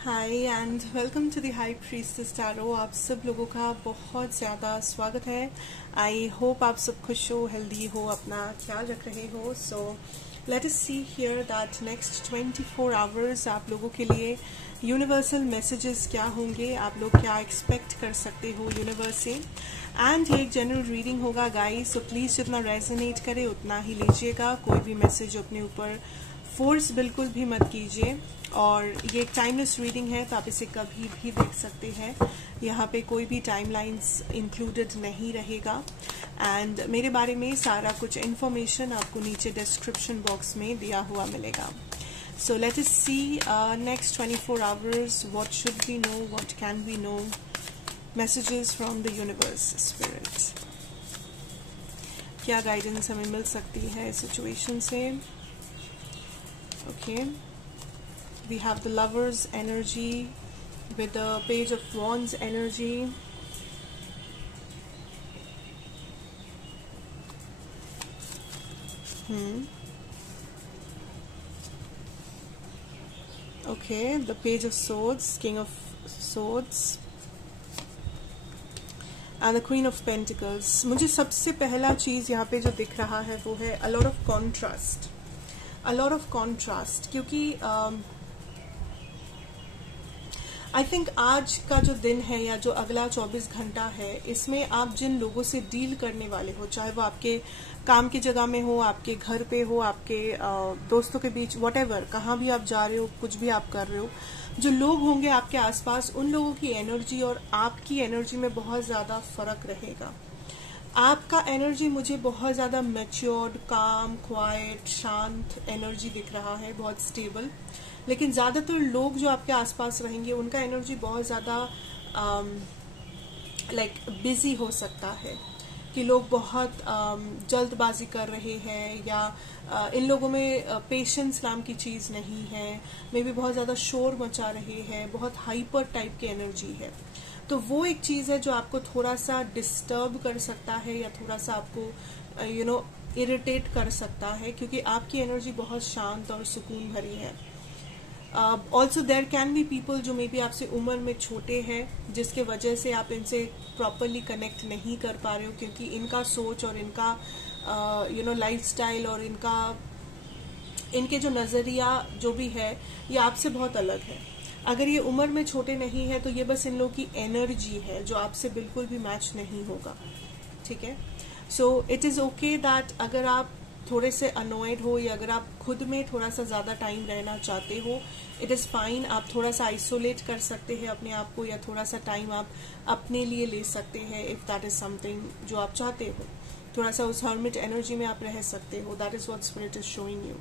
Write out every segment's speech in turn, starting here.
Hi and welcome to the high priestess tarot. आप सब लोगों का बहुत ज़्यादा स्वागत है। आई होप आप सब खुश हो, हेल्दी हो, अपना ख्याल रख रहे हो। सो let us see here that next 24 hours आप लोगों के लिए यूनिवर्सल मैसेजेस क्या होंगे, आप लोग क्या एक्सपेक्ट कर सकते हो यूनिवर्स से। एंड ये एक जनरल रीडिंग होगा गाइस, सो प्लीज़ जितना रेजोनेट करे उतना ही लीजिएगा। कोई भी मैसेज अपने ऊपर फोर्स बिल्कुल भी मत कीजिए। और ये एक टाइमलेस रीडिंग है, तो आप इसे कभी भी देख सकते हैं। यहाँ पे कोई भी टाइमलाइंस इंक्लूडेड नहीं रहेगा। एंड मेरे बारे में सारा कुछ इन्फॉर्मेशन आपको नीचे डिस्क्रिप्शन बॉक्स में दिया हुआ मिलेगा। So let us see next 24 hours what should we know, what can we know, messages from the universe spirit. क्या गाइडेंस हमें मिल सकती है सिचुएशन से। Okay, we have the Lovers energy with the Page of Wands energy. Okay, the Page of Swords, King of Swords and the Queen of Pentacles. मुझे सबसे पहला चीज यहाँ पे जो दिख रहा है वो है a lot of contrast. A lot of contrast, क्योंकि आई थिंक आज का जो दिन है या जो अगला 24 घंटा है, इसमें आप जिन लोगों से डील करने वाले हो, चाहे वो आपके काम की जगह में हो, आपके घर पे हो, आपके दोस्तों के बीच, व्हाटएवर, कहाँ भी आप जा रहे हो, कुछ भी आप कर रहे हो, जो लोग होंगे आपके आसपास, उन लोगों की एनर्जी और आपकी एनर्जी में बहुत ज्यादा फर्क रहेगा। आपका एनर्जी मुझे बहुत ज़्यादा मैच्योर्ड, काम, क्वाइट, शांत एनर्जी दिख रहा है, बहुत स्टेबल। लेकिन ज़्यादातर लोग जो आपके आसपास रहेंगे उनका एनर्जी बहुत ज़्यादा लाइक बिजी हो सकता है, कि लोग बहुत जल्दबाजी कर रहे हैं, या इन लोगों में पेशेंस नाम की चीज़ नहीं है, मे भी बहुत ज़्यादा शोर मचा रहे हैं, बहुत हाइपर टाइप की एनर्जी है। तो वो एक चीज़ है जो आपको थोड़ा सा डिस्टर्ब कर सकता है, या थोड़ा सा आपको इरिटेट कर सकता है, क्योंकि आपकी एनर्जी बहुत शांत और सुकून भरी है। Also there can be people जो मे बी आपसे उम्र में छोटे हैं, जिसके वजह से आप इनसे प्रॉपरली कनेक्ट नहीं कर पा रहे हो, क्योंकि इनका सोच और इनका लाइफस्टाइल और इनके जो नज़रिया जो भी है, ये आपसे बहुत अलग है। अगर ये उम्र में छोटे नहीं है तो ये बस इन लोगों की एनर्जी है जो आपसे बिल्कुल भी मैच नहीं होगा। ठीक है, so it is okay that अगर आप थोड़े से अनोयड हो, या अगर आप खुद में थोड़ा सा ज़्यादा टाइम रहना चाहते हो, इट इज़ फाइन। आप थोड़ा सा आइसोलेट कर सकते हैं अपने आप को, या थोड़ा सा टाइम आप अपने लिए ले सकते हैं, इफ़ दैट इज़ समथिंग जो आप चाहते हो। थोड़ा सा उस हर्मिट एनर्जी में आप रह सकते हो। That is what spirit is showing you.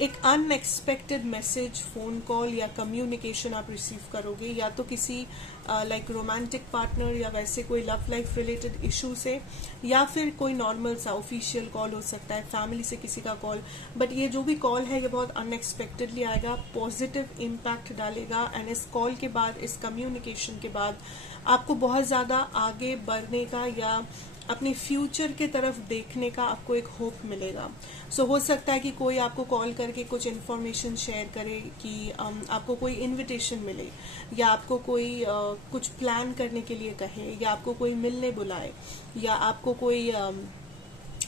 एक अनएक्सपेक्टेड मैसेज, फोन कॉल या कम्युनिकेशन आप रिसीव करोगे, या तो किसी लाइक रोमांटिक पार्टनर या वैसे कोई लव लाइफ रिलेटेड इशू से, या फिर कोई नॉर्मल सा ऑफिशियल कॉल हो सकता है, फैमिली से किसी का कॉल। बट ये जो भी कॉल है ये बहुत अनएक्सपेक्टेडली आएगा, पॉजिटिव इम्पैक्ट डालेगा। एंड इस कॉल के बाद, इस कम्युनिकेशन के बाद आपको बहुत ज्यादा आगे बढ़ने का या अपने फ्यूचर के तरफ देखने का आपको एक होप मिलेगा। सो हो सकता है कि कोई आपको कॉल करके कुछ इन्फॉर्मेशन शेयर करे, कि आपको कोई इनविटेशन मिले, या आपको कोई कुछ प्लान करने के लिए कहे, या आपको कोई मिलने बुलाए, या आपको कोई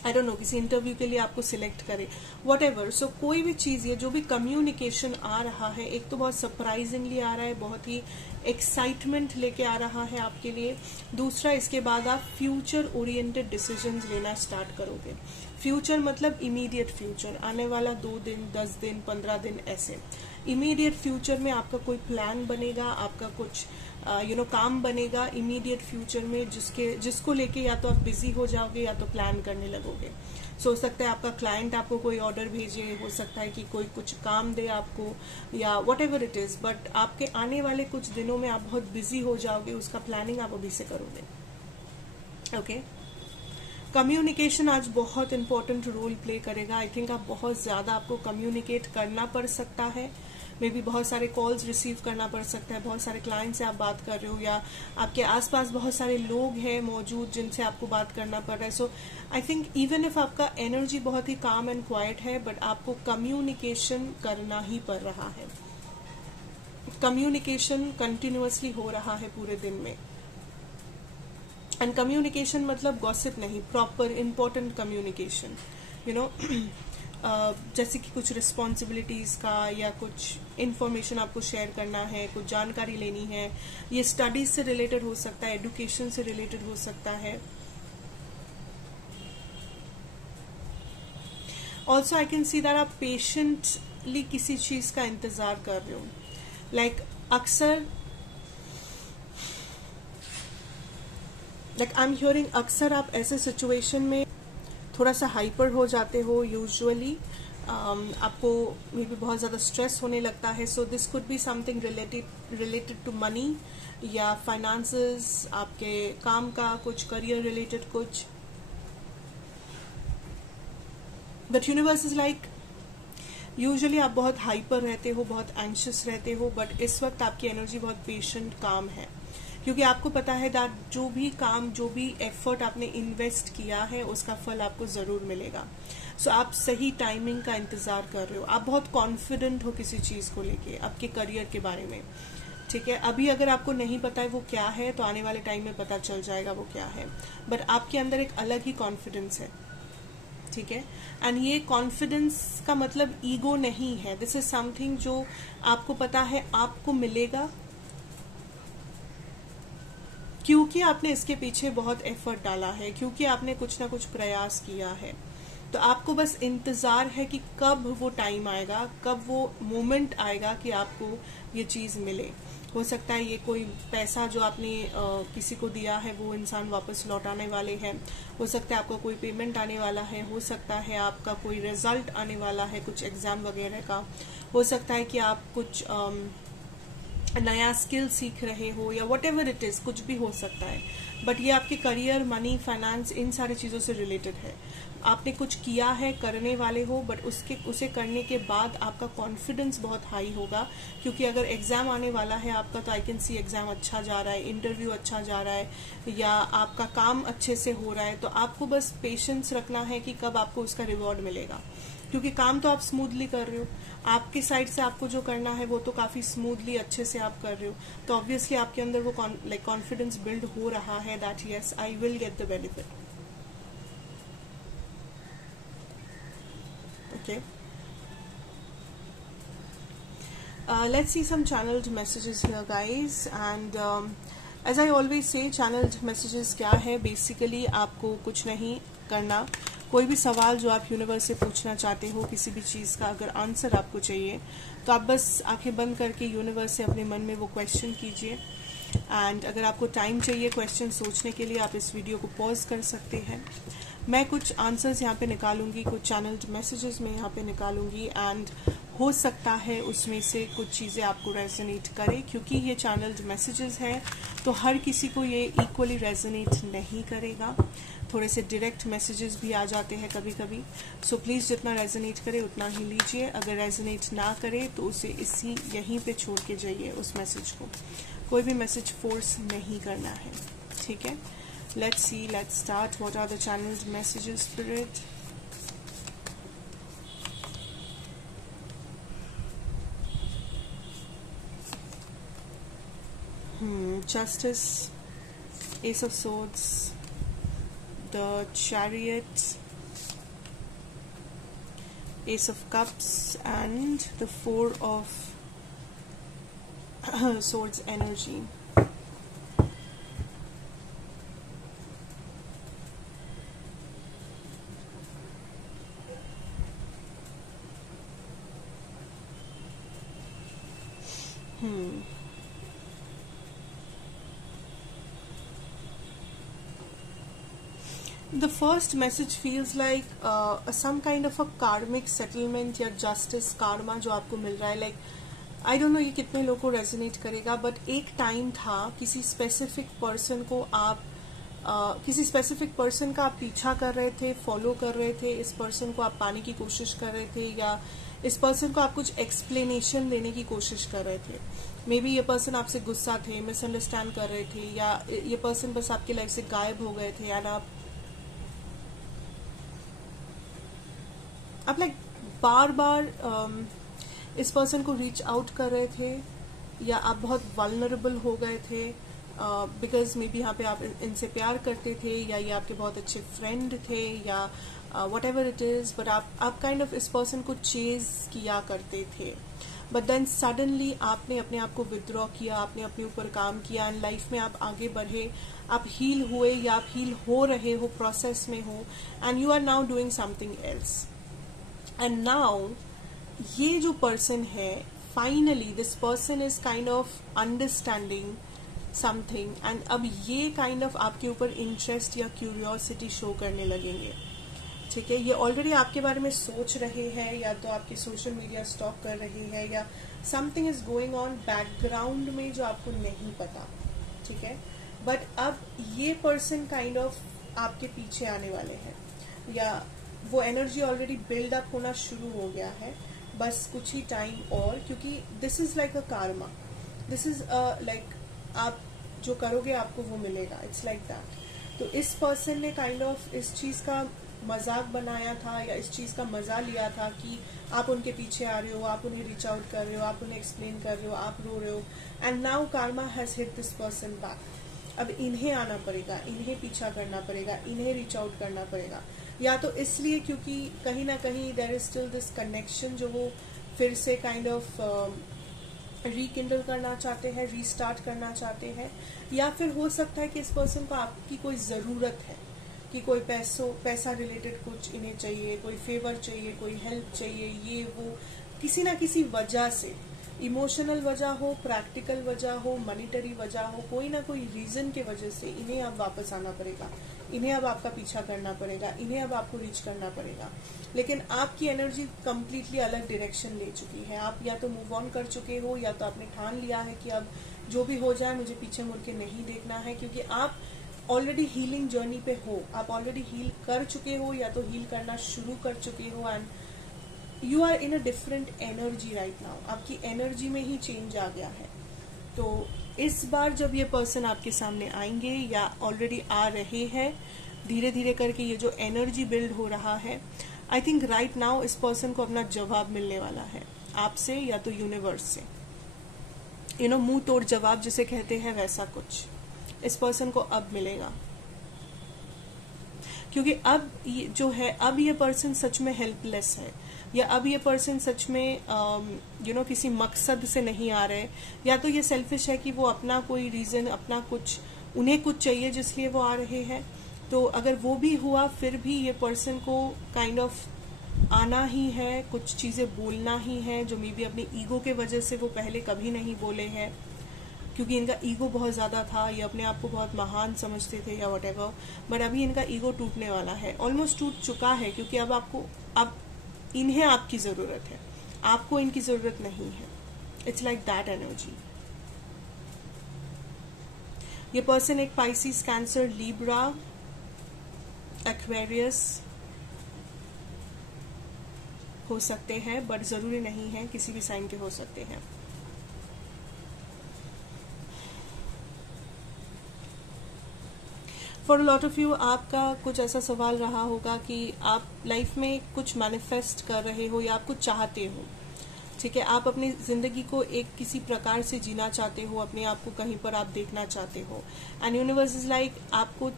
आई डोंट नो किसी इंटरव्यू के लिए आपको सिलेक्ट करे, वट एवर। सो कोई भी चीज, ये जो भी कम्युनिकेशन आ रहा है, एक तो बहुत सरप्राइजिंगली आ रहा है, बहुत ही एक्साइटमेंट लेके आ रहा है आपके लिए। दूसरा, इसके बाद आप फ्यूचर ओरिएंटेड डिसीजंस लेना स्टार्ट करोगे। फ्यूचर मतलब इमीडिएट फ्यूचर, आने वाला 2 दिन, 10 दिन, 15 दिन, ऐसे इमीडिएट फ्यूचर में आपका कोई प्लान बनेगा, आपका कुछ काम बनेगा इमीडिएट फ्यूचर में, जिसको लेके या तो आप बिजी हो जाओगे या तो प्लान करने लगोगे। हो सकता है आपका क्लाइंट आपको कोई ऑर्डर भेजे, हो सकता है कि कोई कुछ काम दे आपको, या what ever it is, but आपके आने वाले कुछ दिनों में आप बहुत बिजी हो जाओगे, उसका प्लानिंग आप अभी से करोगे। ओके, कम्युनिकेशन आज बहुत इंपॉर्टेंट रोल प्ले करेगा। आई थिंक आप बहुत ज्यादा आपको कम्युनिकेट करना पड़ सकता है, मे बी बहुत सारे कॉल्स रिसीव करना पड़ सकता है, बहुत सारे क्लाइंट से आप बात कर रहे हो, या आपके आसपास बहुत सारे लोग हैं मौजूद जिनसे आपको बात करना पड़ रहा है। सो आई थिंक इवन इफ आपका एनर्जी बहुत ही काम एंड क्वाइट है, बट आपको कम्युनिकेशन करना ही पड़ रहा है। कम्युनिकेशन कंटिन्यूअसली हो रहा है पूरे दिन में। एंड कम्युनिकेशन मतलब गॉसिप नहीं, proper important communication, you know, जैसे कि कुछ रिस्पॉन्सिबिलिटीज का या कुछ इंफॉर्मेशन आपको शेयर करना है, कुछ जानकारी लेनी है। ये स्टडीज से रिलेटेड हो सकता है, एजुकेशन से रिलेटेड हो सकता है। Also I can see that आप पेशेंटली किसी चीज का इंतजार कर रहे हो। लाइक अक्सर आई एम हियरिंग, अक्सर आप ऐसे सिचुएशन में थोड़ा सा हाइपर हो जाते हो यूजुअली। आपको मे बी बहुत ज़्यादा स्ट्रेस होने लगता है। So this could be something related to money या फाइनेंसेस, आपके काम का कुछ, करियर रिलेटेड कुछ। But universe is like, usually आप बहुत हाइपर रहते हो, बहुत एंशियस रहते हो, बट इस वक्त आपकी एनर्जी बहुत पेशेंट, काम है, क्योंकि आपको पता है दैट जो भी काम, जो भी एफर्ट आपने इन्वेस्ट किया है उसका फल आपको जरूर मिलेगा। सो आप सही टाइमिंग का इंतजार कर रहे हो। आप बहुत कॉन्फिडेंट हो किसी चीज को लेके, आपके करियर के बारे में, ठीक है। अभी अगर आपको नहीं पता है वो क्या है तो आने वाले टाइम में पता चल जाएगा वो क्या है। बट आपके अंदर एक अलग ही कॉन्फिडेंस है, ठीक है। एंड ये कॉन्फिडेंस का मतलब ईगो नहीं है। दिस इज समथिंग जो आपको पता है आपको मिलेगा, क्योंकि आपने इसके पीछे बहुत एफर्ट डाला है, क्योंकि आपने कुछ ना कुछ प्रयास किया है। तो आपको बस इंतजार है कि कब वो टाइम आएगा, कब वो मोमेंट आएगा कि आपको ये चीज मिले। हो सकता है ये कोई पैसा जो आपने किसी को दिया है वो इंसान वापस लौटाने वाले हैं, हो सकता है आपका कोई पेमेंट आने वाला है, हो सकता है आपका कोई रिजल्ट आने वाला है कुछ एग्जाम वगैरह का, हो सकता है कि आप कुछ नया स्किल सीख रहे हो, या वट एवर इट इज, कुछ भी हो सकता है। बट ये आपके करियर, मनी, फाइनेंस, इन सारी चीजों से रिलेटेड है। आपने कुछ किया है, करने वाले हो, बट उसे करने के बाद आपका कॉन्फिडेंस बहुत हाई होगा, क्योंकि अगर एग्जाम आने वाला है आपका तो आई कैन सी एग्जाम अच्छा जा रहा है, इंटरव्यू अच्छा जा रहा है, या आपका काम अच्छे से हो रहा है। तो आपको बस पेशेंस रखना है कि कब आपको उसका रिवॉर्ड मिलेगा, क्योंकि काम तो आप स्मूथली कर रहे हो। आपके साइड से आपको जो करना है वो तो काफी स्मूथली, अच्छे से आप कर रहे हो। तो ऑब्वियसली आपके अंदर वो कॉन्फिडेंस बिल्ड हो रहा है that yes I will get the benefit. Okay, let's see some channeled messages here guys, and as I always say, channeled messages क्या है, बेसिकली आपको कुछ नहीं करना। कोई भी सवाल जो आप यूनिवर्स से पूछना चाहते हो, किसी भी चीज का अगर आंसर आपको चाहिए तो आप बस आंखें बंद करके यूनिवर्स से अपने मन में वो क्वेश्चन कीजिए। एंड अगर आपको टाइम चाहिए क्वेश्चन सोचने के लिए, आप इस वीडियो को पॉज कर सकते हैं। मैं कुछ आंसर्स यहाँ पे निकालूंगी, कुछ चैनल्ड मैसेजेस में यहाँ पे निकालूंगी, एंड हो सकता है उसमें से कुछ चीज़ें आपको रेजोनेट करे, क्योंकि ये चैनल्ड मैसेजेस हैं तो हर किसी को ये इक्वली रेजोनेट नहीं करेगा। थोड़े से डायरेक्ट मैसेजेस भी आ जाते हैं कभी कभी। सो प्लीज़ जितना रेजोनेट करे उतना ही लीजिए, अगर रेजोनेट ना करे तो उसे यहीं पे छोड़ के जाइए उस मैसेज को। कोई भी मैसेज फोर्स नहीं करना है, ठीक है। Let's see, let's start. What are the channeled messages, Spirit? Justice, Ace of Swords, the Chariot, Ace of Cups, and the Four of Swords energy. The first message feels like some kind of a karmic settlement या justice, karma जो आपको मिल रहा है। like I don't know ये कितने लोगों को resonate करेगा, बट एक टाइम था किसी स्पेसिफिक पर्सन को आप किसी स्पेसिफिक पर्सन का आप पीछा कर रहे थे, फॉलो कर रहे थे, इस पर्सन को आप पाने की कोशिश कर रहे थे, या इस पर्सन को आप कुछ एक्सप्लेनेशन देने की कोशिश कर रहे थे। मे बी ये पर्सन आपसे गुस्सा थे, मिसअंडरस्टैंड कर रहे थे, या ये पर्सन बस आपकी लाइफ से गायब हो गए थे, एंड आप लाइक बार बार इस पर्सन को रीच आउट कर रहे थे, या आप बहुत वल्नरेबल हो गए थे बिकॉज मे बी यहाँ पे आप इनसे प्यार करते थे, या ये आपके बहुत अच्छे फ्रेंड थे, या what ever it is, but आप काइंड ऑफ इस पर्सन को चेज किया करते थे। बट देन सडनली आपने अपने आप को विदड्रॉ किया, आपने अपने ऊपर काम किया एंड लाइफ में आप आगे बढ़े, आप हील हुए या आप हील हो रहे हो, प्रोसेस में हो, and you are now doing something else. And now ये जो पर्सन है, finally this person is kind of understanding something, and अब ये काइंड ऑफ आपके ऊपर इंटरेस्ट या क्यूरियोसिटी शो करने लगेंगे। ठीक है, ये ऑलरेडी आपके बारे में सोच रहे हैं, या तो आपके सोशल मीडिया स्टॉक कर रहे हैं, या something is going on background में जो आपको नहीं पता। ठीक है, बट अब ये पर्सन काइंड ऑफ आपके पीछे आने वाले हैं, या वो एनर्जी ऑलरेडी बिल्ड अप होना शुरू हो गया है, बस कुछ ही टाइम और, क्योंकि this is like a Karma, this is like आप जो करोगे आपको वो मिलेगा, इट्स लाइक दैट। तो इस पर्सन ने काइंड ऑफ इस चीज का मजाक बनाया था, या इस चीज का मजा लिया था कि आप उनके पीछे आ रहे हो, आप उन्हें रीच आउट कर रहे हो, आप उन्हें एक्सप्लेन कर रहे हो, आप रो रहे हो, and now Karma has hit this person back. अब इन्हें आना पड़ेगा, इन्हें पीछा करना पड़ेगा, इन्हें रीच आउट करना पड़ेगा, या तो इसलिए क्योंकि कहीं ना कहीं there is still this connection जो वो फिर से काइंड ऑफ रिकिंडल करना चाहते हैं, रीस्टार्ट करना चाहते हैं, या फिर हो सकता है कि इस पर्सन को आपकी कोई जरूरत है, कि कोई पैसा रिलेटेड कुछ इन्हें चाहिए, कोई फेवर चाहिए, कोई हेल्प चाहिए, ये वो किसी ना किसी वजह से, इमोशनल वजह हो, प्रैक्टिकल वजह हो, मॉनिटरी वजह हो, कोई ना कोई रीजन के वजह से इन्हें अब वापस आना पड़ेगा, इन्हें अब आपका पीछा करना पड़ेगा, इन्हें अब आपको रीच करना पड़ेगा। लेकिन आपकी एनर्जी कंप्लीटली अलग डायरेक्शन ले चुकी है, आप या तो मूव ऑन कर चुके हो, या तो आपने ठान लिया है कि अब जो भी हो जाए मुझे पीछे मुड़ के नहीं देखना है, क्योंकि आप ऑलरेडी हीलिंग जर्नी पे हो, आप ऑलरेडी हील कर चुके हो, या तो हील करना शुरू कर चुके हो, and you are in a different energy right now, आपकी एनर्जी में ही चेंज आ गया है। तो इस बार जब ये पर्सन आपके सामने आएंगे, या ऑलरेडी आ रहे हैं, धीरे धीरे करके ये जो एनर्जी बिल्ड हो रहा है, आई थिंक राइट नाउ इस पर्सन को अपना जवाब मिलने वाला है, आपसे या तो यूनिवर्स से। यू नो, मुंह तोड़ जवाब जिसे कहते हैं, वैसा कुछ इस पर्सन को अब मिलेगा, क्योंकि अब ये जो है, अब ये पर्सन सच में हेल्पलेस है, या अब ये पर्सन सच में किसी मकसद से नहीं आ रहे, या तो ये सेल्फिश है कि वो अपना कोई रीजन, अपना कुछ, उन्हें कुछ चाहिए जिसलिए वो आ रहे हैं। तो अगर वो भी हुआ, फिर भी ये पर्सन को काइंड ऑफ आना ही है, कुछ चीजें बोलना ही है, जो मे बी अपनी ईगो के वजह से वो पहले कभी नहीं बोले हैं, क्योंकि इनका ईगो बहुत ज्यादा था, ये अपने आप को बहुत महान समझते थे या व्हाटएवर, बट अभी इनका ईगो टूटने वाला है, ऑलमोस्ट टूट चुका है, क्योंकि अब इन्हें आपकी जरूरत है, आपको इनकी जरूरत नहीं है। It's like that energy. ये पर्सन एक पाइसिस, कैंसर, लीब्रा, एक्वेरियस हो सकते हैं, बट जरूरी नहीं है, किसी भी साइन के हो सकते हैं। For a lot of you, आपका कुछ ऐसा सवाल रहा होगा कि आप लाइफ में कुछ मैनिफेस्ट कर रहे हो, या आप कुछ चाहते हो। ठीक है, आप अपनी जिंदगी को एक किसी प्रकार से जीना चाहते हो, अपने आप को कहीं पर आप देखना चाहते हो, एंड यूनिवर्स इज लाइक आपको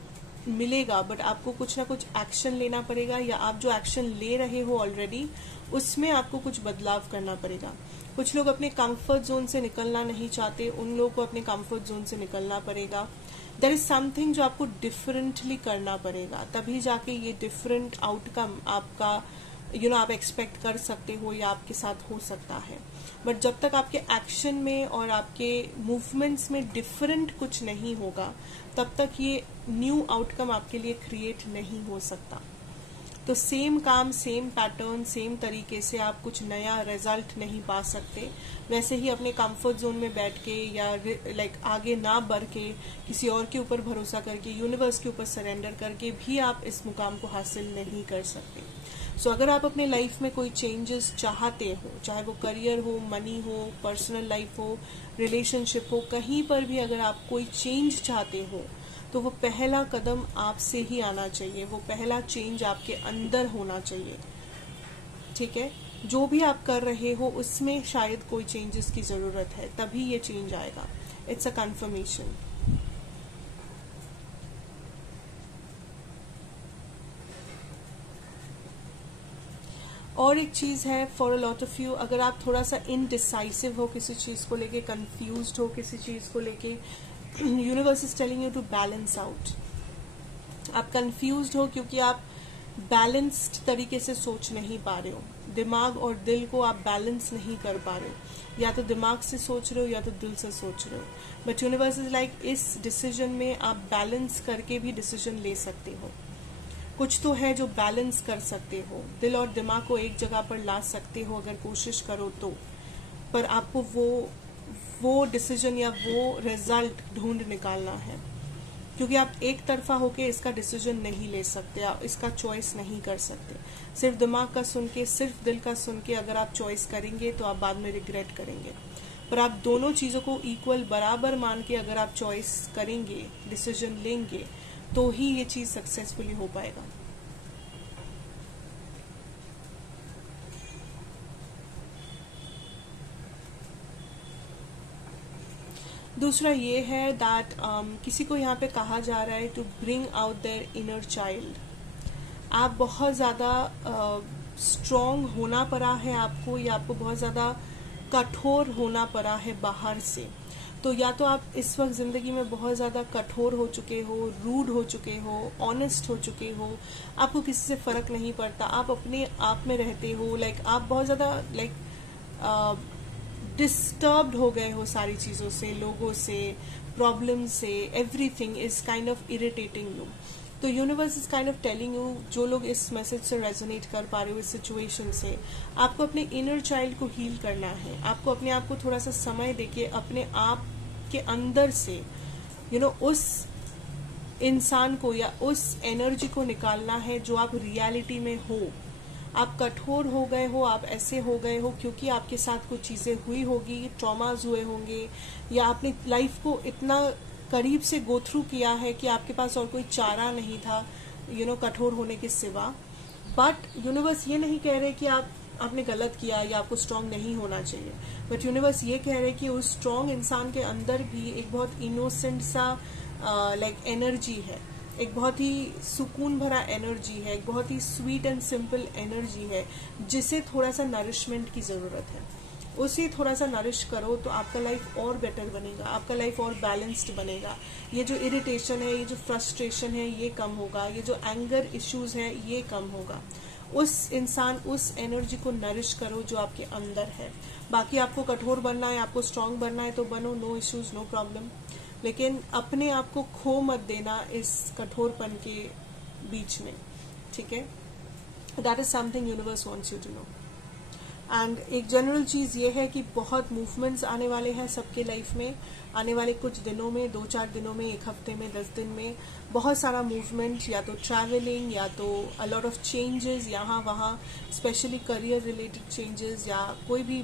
मिलेगा, बट आपको कुछ ना कुछ एक्शन लेना पड़ेगा, या आप जो एक्शन ले रहे हो ऑलरेडी उसमें आपको कुछ बदलाव करना पड़ेगा। कुछ लोग अपने कंफर्ट जोन से निकलना नहीं चाहते, उन लोगों को अपने कंफर्ट जोन से निकलना पड़ेगा। देयर इज समथिंग जो आपको डिफरेंटली करना पड़ेगा, तभी जाके ये डिफरेंट आउटकम आपका आप एक्सपेक्ट कर सकते हो, या आपके साथ हो सकता है। बट जब तक आपके एक्शन में और आपके मूवमेंट्स में डिफरेंट कुछ नहीं होगा, तब तक ये न्यू आउटकम आपके लिए क्रिएट नहीं हो सकता। तो सेम काम, सेम पैटर्न, सेम तरीके से आप कुछ नया रिजल्ट नहीं पा सकते। वैसे ही अपने कंफर्ट जोन में बैठ के, या आगे ना बढ़ के, किसी और के ऊपर भरोसा करके, यूनिवर्स के ऊपर सरेंडर करके भी आप इस मुकाम को हासिल नहीं कर सकते। सो अगर आप अपने लाइफ में कोई चेंजेस चाहते हो, चाहे वो करियर हो, मनी हो, पर्सनल लाइफ हो, रिलेशनशिप हो, कहीं पर भी अगर आप कोई चेंज चाहते हो, तो वो पहला कदम आपसे ही आना चाहिए, वो पहला चेंज आपके अंदर होना चाहिए। ठीक है, जो भी आप कर रहे हो उसमें शायद कोई चेंजेस की ज़रूरत है, तभी ये चेंज आएगा. It's a conformation. और एक चीज़ है for a lot of you, अगर आप थोड़ा सा इनडिसाइसिव हो किसी चीज़ को लेके, कंफ्यूज्ड हो किसी चीज़ को लेके, universe is telling you to balance out. आप कंफ्यूज्ड हो क्योंकि आप बैलेंस्ड तरीके से सोच नहीं पा रहे हो. दिमाग और दिल को आप बैलेंस नहीं कर पा रहे हो. या तो दिमाग से सोच रहे हो या तो दिल से सोच रहे हो. बट यूनिवर्स इज लाइक, इस डिसीजन में आप बैलेंस करके भी डिसीजन ले सकते हो. कुछ तो है जो बैलेंस कर सकते हो. दिल और दिमाग को एक जगह पर ला सकते हो अगर कोशिश करो तो. पर आपको वो डिसीजन या वो रिजल्ट ढूंढ निकालना है, क्योंकि आप एक तरफा होके इसका डिसीजन नहीं ले सकते, आप इसका चॉइस नहीं कर सकते. सिर्फ दिमाग का सुन के, सिर्फ दिल का सुन के अगर आप चॉइस करेंगे तो आप बाद में रिग्रेट करेंगे. पर आप दोनों चीज़ों को इक्वल बराबर मान के अगर आप चॉइस करेंगे, डिसीजन लेंगे, तो ही ये चीज़ सक्सेसफुली हो पाएगा. दूसरा ये है दैट किसी को यहाँ पे कहा जा रहा है to bring out their inner child. आप बहुत ज़्यादा स्ट्रॉन्ग होना पड़ा है आपको, या आपको बहुत ज़्यादा कठोर होना पड़ा है बाहर से. तो या तो आप इस वक्त ज़िंदगी में बहुत ज़्यादा कठोर हो चुके हो, रूड हो चुके हो, ऑनेस्ट हो चुके हो, आपको किसी से फ़र्क नहीं पड़ता, आप अपने आप में रहते हो. आप बहुत ज़्यादा डिस्टर्ब्ड हो गए हो सारी चीज़ों से, लोगों से, प्रॉब्लम से. Everything is kind of irritating you. तो universe is kind of telling you, जो लोग इस मैसेज से रेजोनेट कर पा रहे हो इस सिचुएशन से, आपको अपने इनर चाइल्ड को हील करना है. आपको अपने आप को थोड़ा सा समय देके अपने आप के अंदर से उस इंसान को या उस एनर्जी को निकालना है जो आप रियलिटी में हो. आप कठोर हो गए हो, आप ऐसे हो गए हो क्योंकि आपके साथ कुछ चीज़ें हुई होगी, ट्रॉमाज हुए होंगे, या आपने लाइफ को इतना करीब से गो थ्रू किया है कि आपके पास और कोई चारा नहीं था कठोर होने के सिवा. बट यूनिवर्स ये नहीं कह रहे कि आपने गलत किया या आपको स्ट्रांग नहीं होना चाहिए. बट यूनिवर्स ये कह रहे कि उस स्ट्रांग इंसान के अंदर भी एक बहुत इनोसेंट सा एनर्जी है, एक बहुत ही सुकून भरा एनर्जी है, एक बहुत ही स्वीट एंड सिंपल एनर्जी है, जिसे थोड़ा सा नरिशमेंट की ज़रूरत है. उसे थोड़ा सा नरिश करो तो आपका लाइफ और बेटर बनेगा, आपका लाइफ और बैलेंस्ड बनेगा. ये जो इरिटेशन है, ये जो फ्रस्ट्रेशन है, ये कम होगा. ये जो एंगर इश्यूज है, ये कम होगा. उस एनर्जी को नरिश करो जो आपके अंदर है. बाकी आपको कठोर बनना है, आपको स्ट्रांग बनना है तो बनो, नो इश्यूज, नो प्रॉब्लम. लेकिन अपने आप को खो मत देना इस कठोरपन के बीच में. ठीक है, that is something universe wants you to know. And एक जनरल चीज़ ये है कि बहुत मूवमेंट्स आने वाले हैं सबके लाइफ में. आने वाले कुछ दिनों में, 2-4 दिनों में, 1 हफ्ते में, 10 दिन में बहुत सारा मूवमेंट, या तो ट्रैवलिंग, या तो अ लॉट ऑफ चेंजेस यहाँ वहाँ, स्पेशली करियर रिलेटेड चेंजेस, या कोई भी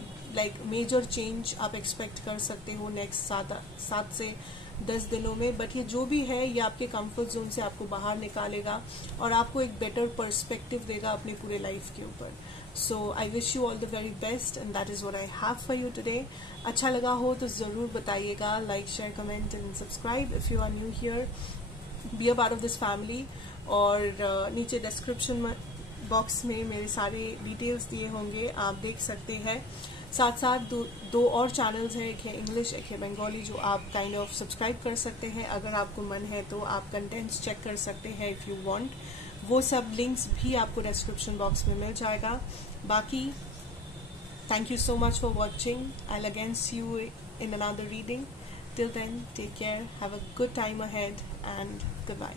मेजर चेंज आप एक्सपेक्ट कर सकते हो नेक्स्ट 7 से 10 दिनों में. बट ये जो भी है, ये आपके कंफर्ट जोन से आपको बाहर निकालेगा और आपको एक बेटर पर्सपेक्टिव देगा अपने पूरे लाइफ के ऊपर. So I wish you all the very best and that is what I have for you today. अच्छा लगा हो तो ज़रूर बताइएगा. Like, share, comment and subscribe if you are new here. Be a part of this family. और नीचे description box में मेरे सारे डिटेल्स दिए होंगे, आप देख सकते हैं. साथ साथ दो और चैनल्स हैं, एक है इंग्लिश, एक है बंगाली, जो आप काइंड ऑफ सब्सक्राइब कर सकते हैं. अगर आपको मन है तो आप कंटेंट्स चेक कर सकते हैं इफ़ यू वांट. वो सब लिंक्स भी आपको डिस्क्रिप्शन बॉक्स में मिल जाएगा. बाकी thank you so much for watching. I'll again see you in another reading. Till then, take care, have a good time ahead and goodbye.